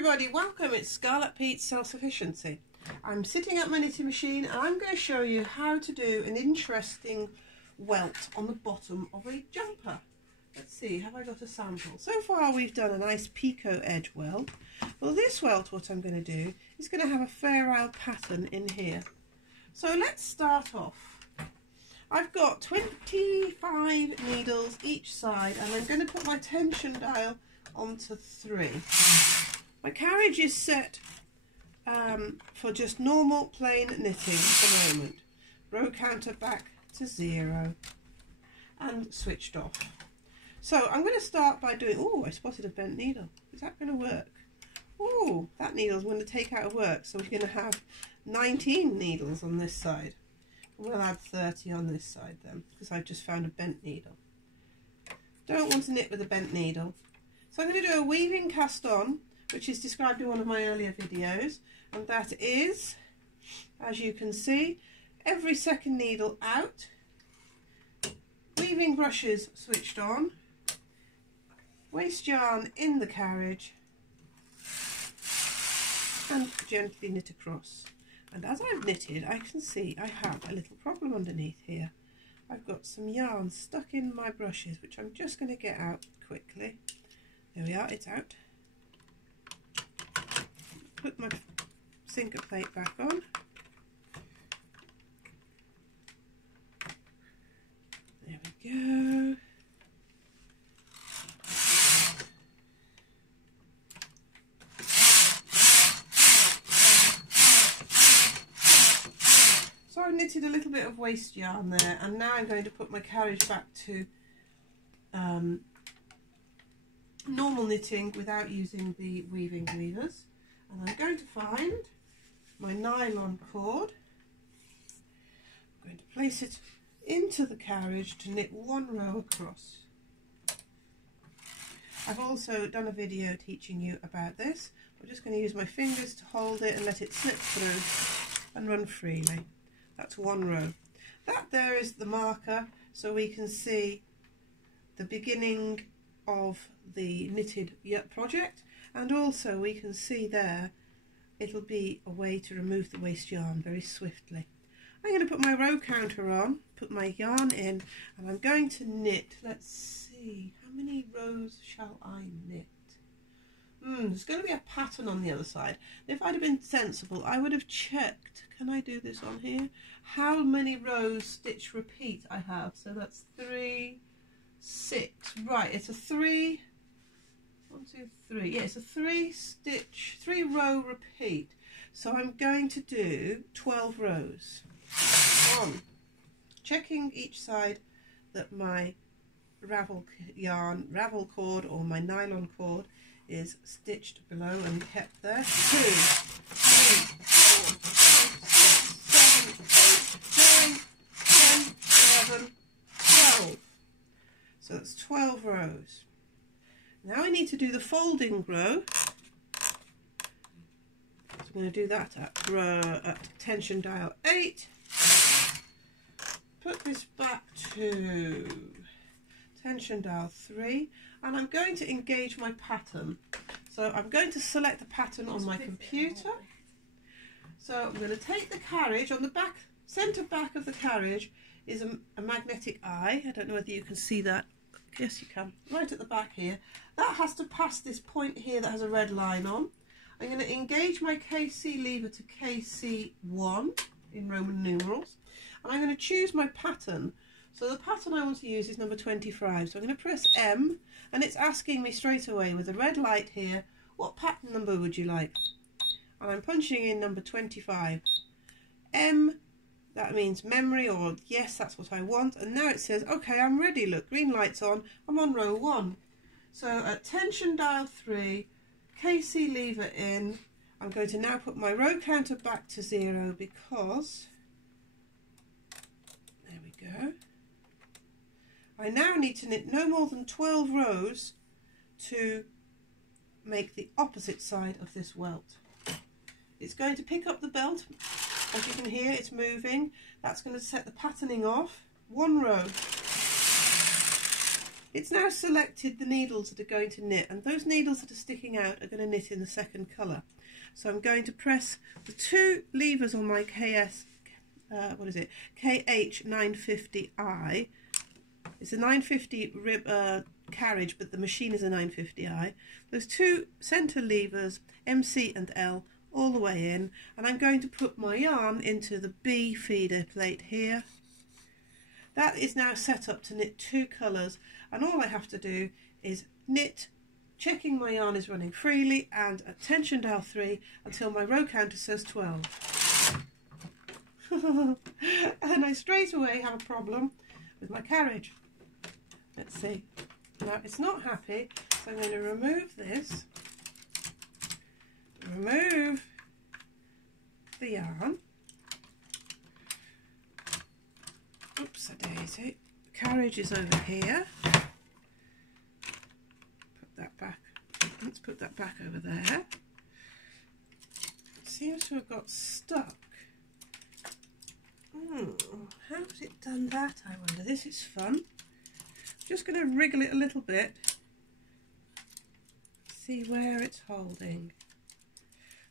everybody, welcome. It's Scarlet Pete's Self-Sufficiency. I'm sitting at my knitting machine and I'm going to show you how to do an interesting welt on the bottom of a jumper. Let's see, have I got a sample? So far we've done a nice picot edge welt. Well, this welt, what I'm going to do is going to have a fair isle pattern in here. So let's start off. I've got 25 needles each side and I'm going to put my tension dial onto 3. My carriage is set for just normal plain knitting at the moment. Row counter back to 0 and switched off. So I'm going to start by doing, oh, I spotted a bent needle. Is that going to work? Oh, that needle's going to take out of work. So we're going to have 19 needles on this side. We'll add 30 on this side then, because I've just found a bent needle. Don't want to knit with a bent needle. So I'm going to do a weaving cast on, which is described in one of my earlier videos, and that is, as you can see, every second needle out, weaving brushes switched on, waste yarn in the carriage, and gently knit across. And as I've knitted, I can see I have a little problem underneath here. I've got some yarn stuck in my brushes, which I'm just going to get out quickly. There we are, it's out. Put my sinker plate back on. There we go. So I knitted a little bit of waste yarn there, and now I'm going to put my carriage back to normal knitting without using the weaving levers. And I'm going to find my nylon cord. I'm going to place it into the carriage to knit one row across. I've also done a video teaching you about this. I'm just going to use my fingers to hold it and let it slip through and run freely. That's one row. That there is the marker, so we can see the beginning of the knitted project, and also we can see there it'll be a way to remove the waste yarn very swiftly. I'm going to put my row counter on, put my yarn in, and I'm going to knit. Let's see, how many rows shall I knit? There's going to be a pattern on the other side. If I'd have been sensible, I would have checked, can I do this on here, how many rows stitch repeat I have. So that's 3, 6, right, it's a 3, 1, 2, 3, yeah, it's a 3 row repeat. So I'm going to do 12 rows. 1, checking each side that my ravel cord or my nylon cord is stitched below and kept there. 2, 3, 4, 5, 6, 7, 8, 9, 10, 11, 12. So that's 12 rows. Now I need to do the folding row. So I'm going to do that at tension dial 8. Put this back to tension dial 3, and I'm going to engage my pattern. So I'm going to select the pattern on my computer. So I'm going to take the carriage. On the back, centre back of the carriage is a magnetic eye. I don't know whether you can see that. Yes, you can. Right at the back here. That has to pass this point here that has a red line on. I'm going to engage my KC lever to KC1 in Roman numerals. And I'm going to choose my pattern. So the pattern I want to use is number 25. So I'm going to press M, and it's asking me straight away with a red light here, what pattern number would you like? And I'm punching in number 25. M, that means memory, or yes, that's what I want. And now it says, okay, I'm ready. Look, green light's on. I'm on row 1. So at tension dial 3, KC lever in, I'm going to now put my row counter back to 0 because, there we go. I now need to knit no more than 12 rows to make the opposite side of this welt. It's going to pick up the belt. As you can hear, it's moving. That's going to set the patterning off. 1 row. It's now selected the needles that are going to knit, and those needles that are sticking out are going to knit in the second colour. So I'm going to press the 2 levers on my KH950i. It's a 950 carriage, but the machine is a 950i. Those 2 centre levers, MC and L, all the way in, and I'm going to put my yarn into the B feeder plate here. That is now set up to knit 2 colours, and all I have to do is knit, checking my yarn is running freely, and at tension dial 3 until my row counter says 12. And I straight away have a problem with my carriage. Let's see. Now it's not happy, so I'm going to remove this, remove the yarn. Oops, a daisy. Carriage is over here. Put that back. Let's put that back over there. It seems to have got stuck. How has it done that, I wonder? This is fun. Just going to wriggle it a little bit. See where it's holding.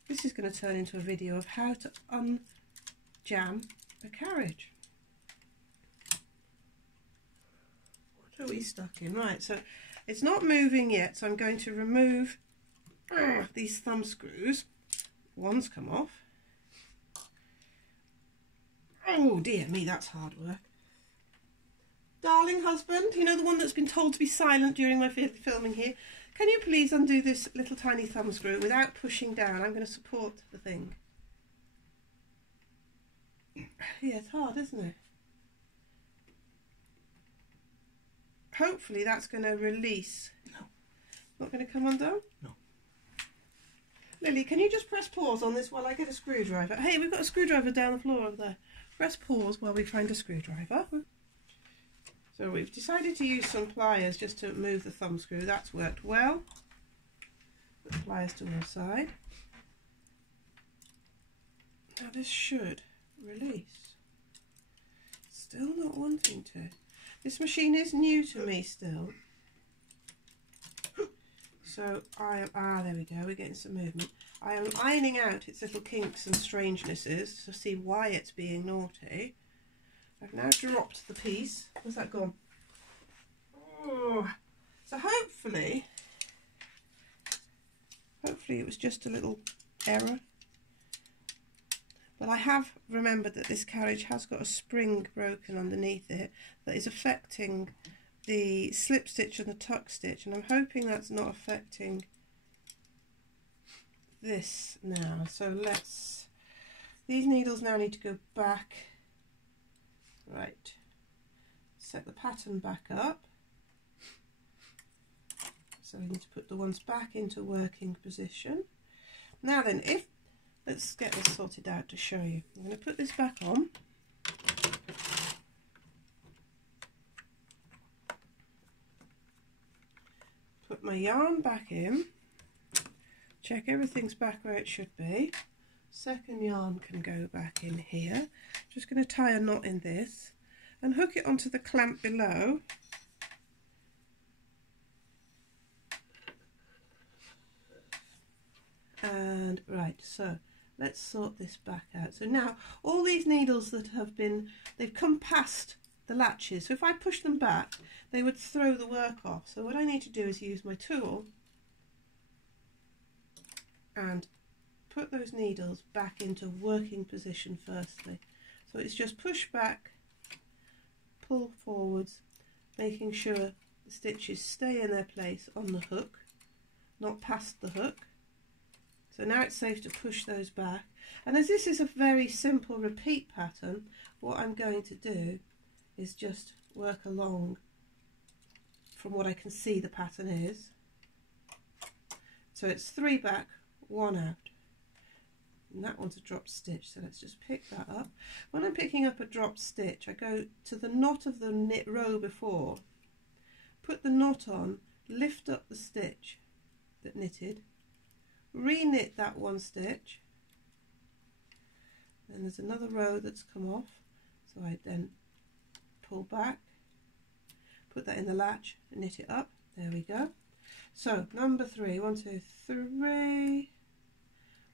This is going to turn into a video of how to unjam a carriage. What are we stuck in? Right, so it's not moving yet, so I'm going to remove these thumb screws. One's come off. Oh dear me, that's hard work. Darling husband, you know, the one that's been told to be silent during my filming here, can you please undo this little tiny thumb screw without pushing down? I'm going to support the thing. Yeah, it's hard, isn't it? Hopefully that's going to release. No. Not going to come undone? No. Lily, can you just press pause on this while I get a screwdriver? Hey, we've got a screwdriver down the floor over there. Press pause while we find a screwdriver. So we've decided to use some pliers just to move the thumb screw. That's worked well. Put the pliers to one side. Now this should release. Still not wanting to. This machine is new to me still. So I am, there we go, we're getting some movement. I am ironing out its little kinks and strangenesses to see why it's being naughty. I've now dropped the piece. Where's that gone? Oh. So hopefully it was just a little error. But I have remembered that this carriage has got a spring broken underneath it that is affecting the slip stitch and the tuck stitch, and I'm hoping that's not affecting this now. So these needles now need to go back. Right, set the pattern back up. So we need to put the ones back into working position. Now then, let's get this sorted out to show you. I'm going to put this back on. Put my yarn back in. Check everything's back where it should be. Second yarn can go back in here. Just going to tie a knot in this and hook it onto the clamp below. And right, so let's sort this back out. So now all these needles that they've come past the latches, so if I push them back they would throw the work off. So what I need to do is use my tool and put those needles back into working position firstly. So it's just push back, pull forwards, making sure the stitches stay in their place on the hook, not past the hook. So now it's safe to push those back. And as this is a very simple repeat pattern, what I'm going to do is just work along from what I can see the pattern is. So it's 3 back, 1 out. And that one's a dropped stitch, so let's just pick that up. When I'm picking up a dropped stitch, I go to the knot of the knit row before, put the knot on, lift up the stitch that knitted, re-knit that one stitch, then there's another row that's come off, so I then pull back, put that in the latch and knit it up. There we go. So number 3, 1, 2, 3,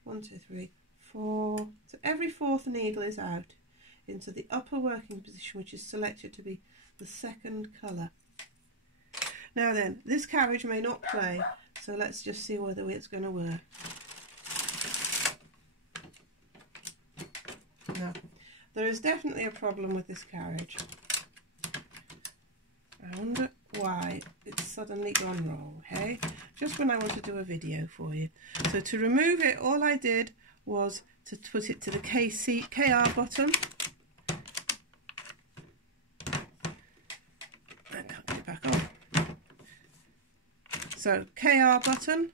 1, 2, 3, 4. So every 4th needle is out into the upper working position, which is selected to be the second colour. Now then, this carriage may not play, so let's just see whether it's going to work. No, there is definitely a problem with this carriage. I wonder why it's suddenly gone wrong, hey? Just when I want to do a video for you. So to remove it, all I did was to put it to the KR button. I can't get it back on. So KR button,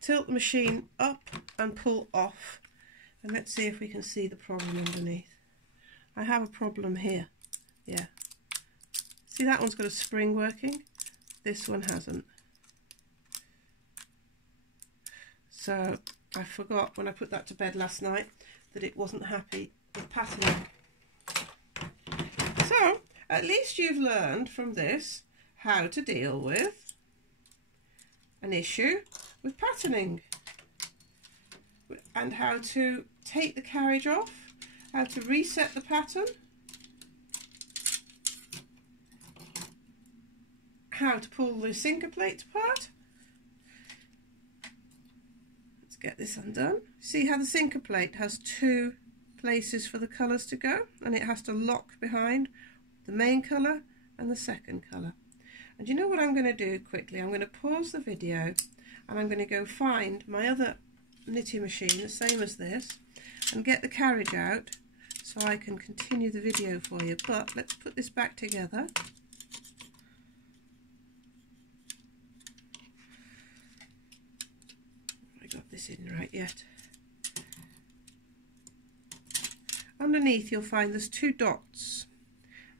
tilt the machine up and pull off. And let's see if we can see the problem underneath. I have a problem here. Yeah. See, that one's got a spring working. This one hasn't. So I forgot when I put that to bed last night that it wasn't happy with patterning. So at least you've learned from this how to deal with an issue with patterning and how to take the carriage off, how to reset the pattern, how to pull the sinker plates apart. Let's get this undone. See how the sinker plate has 2 places for the colours to go, and it has to lock behind the main colour and the second colour. And you know what I'm going to do quickly? I'm going to pause the video and I'm going to go find my other knitting machine, the same as this, and get the carriage out so I can continue the video for you. But let's put this back together. I got this in right yet. Underneath you'll find there's 2 dots,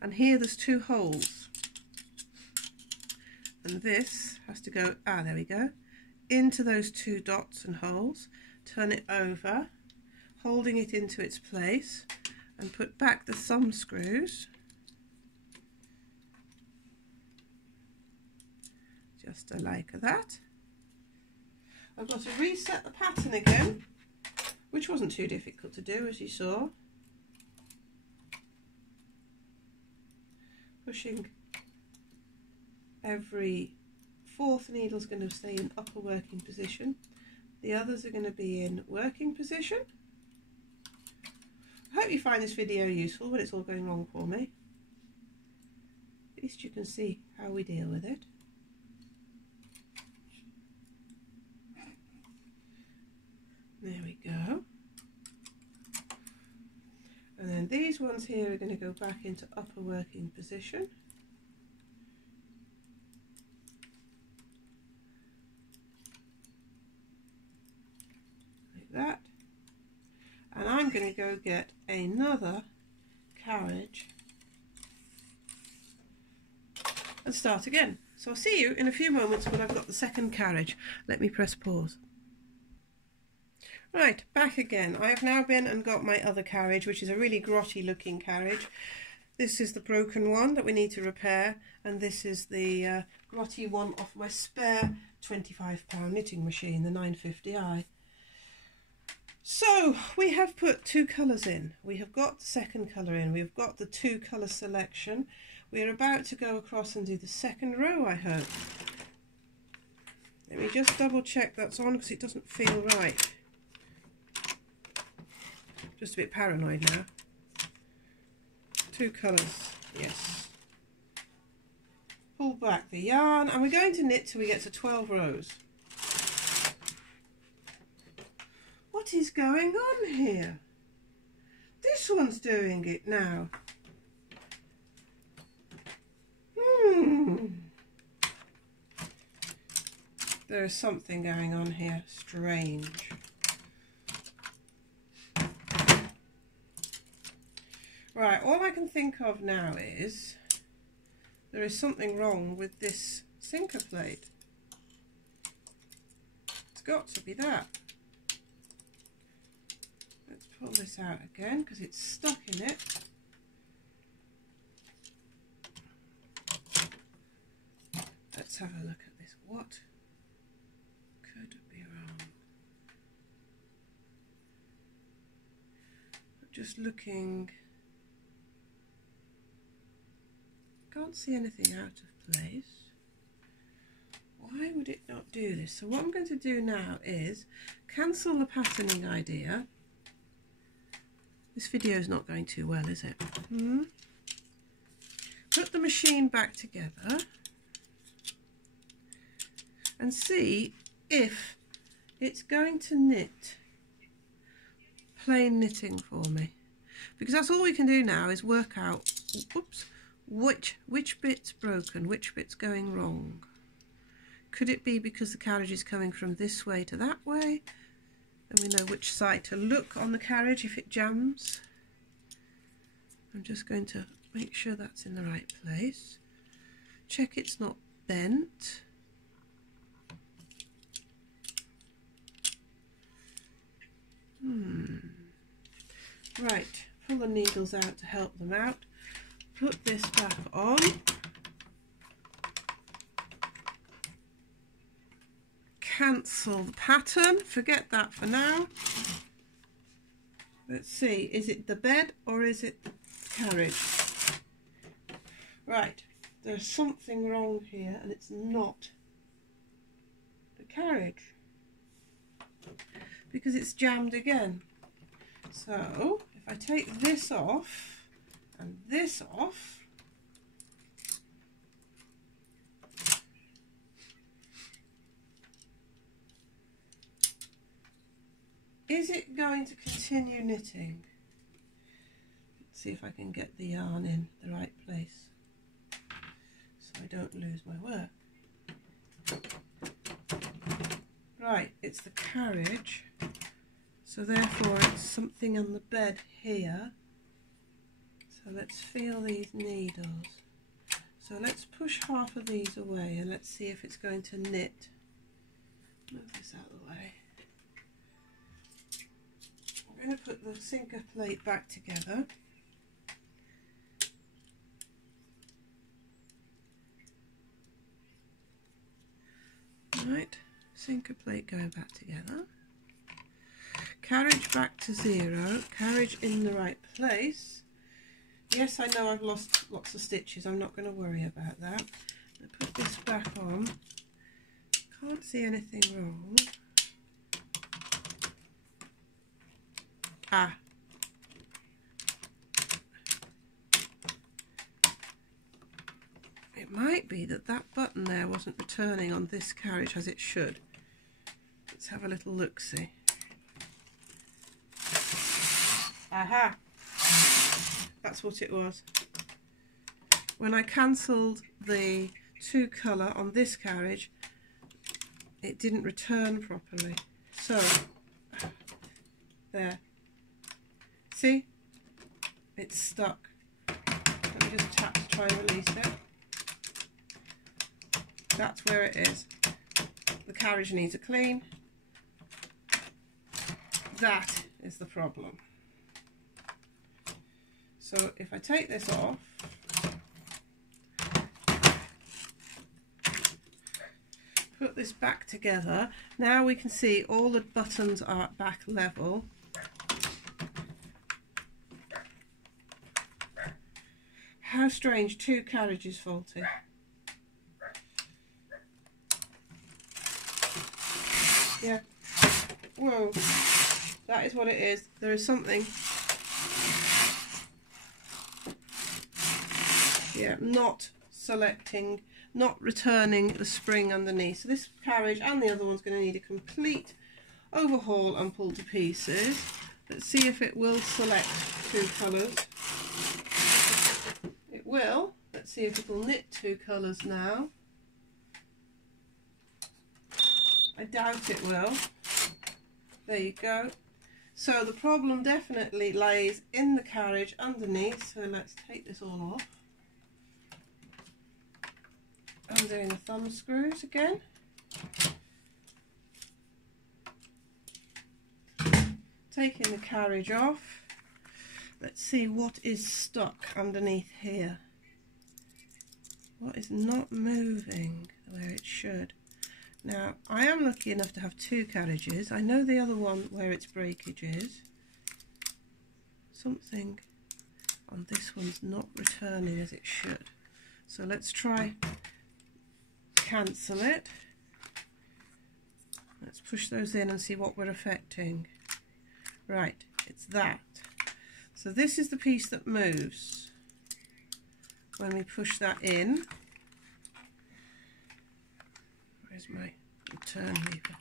and here there's 2 holes, and this has to go, there we go, into those 2 dots and holes. Turn it over, holding it into its place, and put back the thumb screws, just like that. I've got to reset the pattern again, which wasn't too difficult to do, as you saw. Pushing every 4th needle is going to stay in upper working position. The others are going to be in working position. I hope you find this video useful when it's all going wrong for me. At least you can see how we deal with it. There we go. And then these ones here are going to go back into upper working position. Like that. And I'm going to go get another carriage and start again. So I'll see you in a few moments when I've got the second carriage. Let me press pause. Right, back again. I have now been and got my other carriage, which is a really grotty looking carriage. This is the broken one that we need to repair, and this is the grotty one off my spare £25 knitting machine, the 950i. So we have put 2 colours in. We have got the second colour in. We've got the 2 colour selection. We are about to go across and do the second row, I hope. Let me just double check that's on because it doesn't feel right. Just a bit paranoid now. 2 colours, yes. Pull back the yarn, and we're going to knit till we get to 12 rows. What is going on here? This one's doing it now. There's something going on here, strange. Right, all I can think of now is there is something wrong with this sinker plate. It's got to be that. Let's pull this out again because it's stuck in it. let's have a look at this. What could be wrong? I'm just looking. Can't see anything out of place. Why would it not do this? So what I'm going to do now is cancel the patterning idea. This video is not going too well, is it? Put the machine back together and see if it's going to knit plain knitting for me, because that's all we can do now is work out which bit's broken, which bit's going wrong. Could it be because the carriage is coming from this way to that way, and we know which side to look on the carriage if it jams? I'm just going to make sure that's in the right place. Check it's not bent. Right, pull the needles out to help them out. Put this back on. Cancel the pattern, forget that for now. Let's see, is it the bed or is it the carriage? Right, there's something wrong here and it's not the carriage because it's jammed again. So if I take this off and this off, is it going to continue knitting? Let's see if I can get the yarn in the right place so I don't lose my work. Right, it's the carriage, so therefore it's something on the bed here. So let's feel these needles. So let's push half of these away and let's see if it's going to knit. Move this out of the way. I'm going to put the sinker plate back together. Right, sinker plate going back together. Carriage back to 0, carriage in the right place. Yes, I know I've lost lots of stitches, I'm not going to worry about that. I'll put this back on. Can't see anything wrong. Ah. It might be that that button there wasn't returning on this carriage as it should. Let's have a little look-see. Aha! That's what it was. When I cancelled the 2 colour on this carriage, it didn't return properly. So, there. See? It's stuck. Let me just tap to try and release it. That's where it is. The carriage needs a clean. That is the problem. So if I take this off, put this back together, now we can see all the buttons are back level. How strange, 2 carriages faulty. Yeah. Whoa. That is what it is. There is something. Yeah, not selecting, not returning the spring underneath. So this carriage and the other one's going to need a complete overhaul and pull to pieces. Let's see if it will select 2 colours. It will. Let's see if it will knit 2 colours now. I doubt it will. There you go. So the problem definitely lays in the carriage underneath. So let's take this all off. Undoing the thumb screws again. Taking the carriage off. Let's see what is stuck underneath here. what is not moving where it should. Now, I am lucky enough to have 2 carriages. I know the other one where its breakage is. Something on this one's not returning as it should. So let's try cancel it. Let's push those in and see what we're affecting. Right, it's that. So this is the piece that moves. When we push that in, where's my return lever?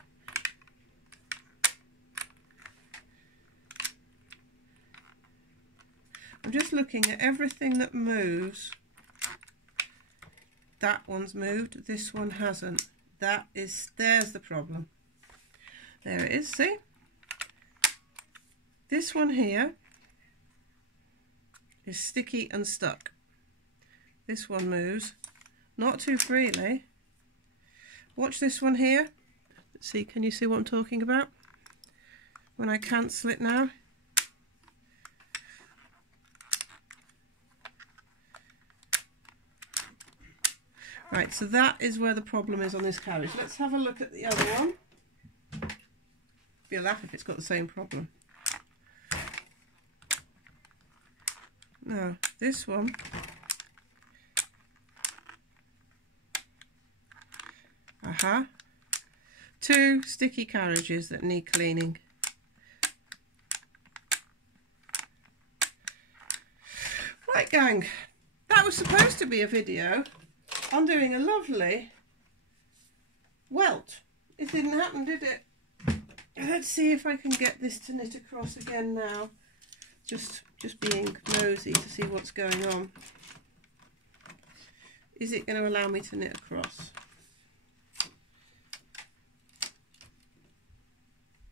I'm just looking at everything that moves. That one's moved, this one hasn't. There's the problem. There it is, see? This one here is sticky and stuck. This one moves, not too freely. Watch this one here. Let's see, can you see what I'm talking about? When I cancel it now. Right, so that is where the problem is on this carriage. Let's have a look at the other one. Be a laugh if it's got the same problem. No, this one. Aha. 2 sticky carriages that need cleaning. Right, gang. That was supposed to be a video on doing a lovely welt. It didn't happen, did it? Let's see if I can get this to knit across again now. Just being nosy to see what's going on. Is it going to allow me to knit across?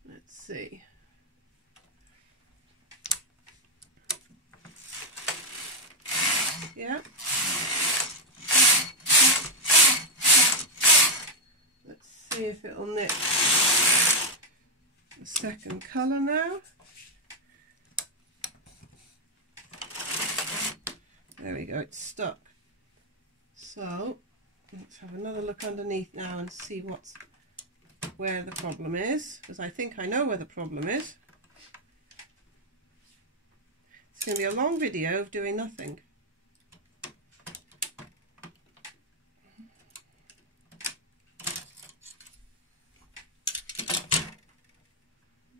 Let's see. Yeah. Let's see if it'll knit the second colour now. There we go, it's stuck. So let's have another look underneath now and see where the problem is, because I think I know where the problem is. It's going to be a long video of doing nothing.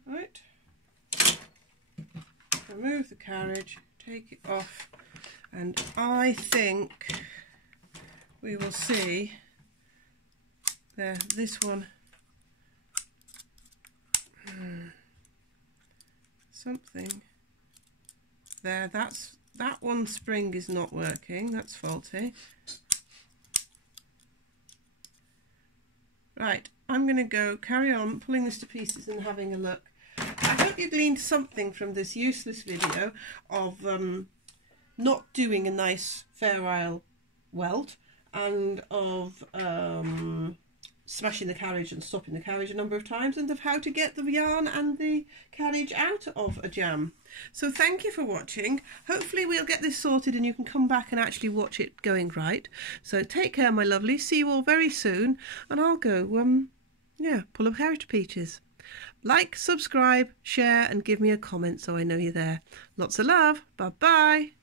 Right. Remove the carriage, take it off. And I think we will see there, this one, something there, that one spring is not working, that's faulty. Right, I'm going to go carry on pulling this to pieces and having a look. I hope you gleaned something from this useless video of not doing a nice Fair Isle welt and of smashing the carriage and stopping the carriage a number of times, and of how to get the yarn and the carriage out of a jam. So thank you for watching. Hopefully we'll get this sorted and you can come back and actually watch it going right. So take care, my lovely. See you all very soon, and I'll go yeah, pull up carriage peaches. Like, subscribe, share and give me a comment so I know you're there. Lots of love. Bye bye.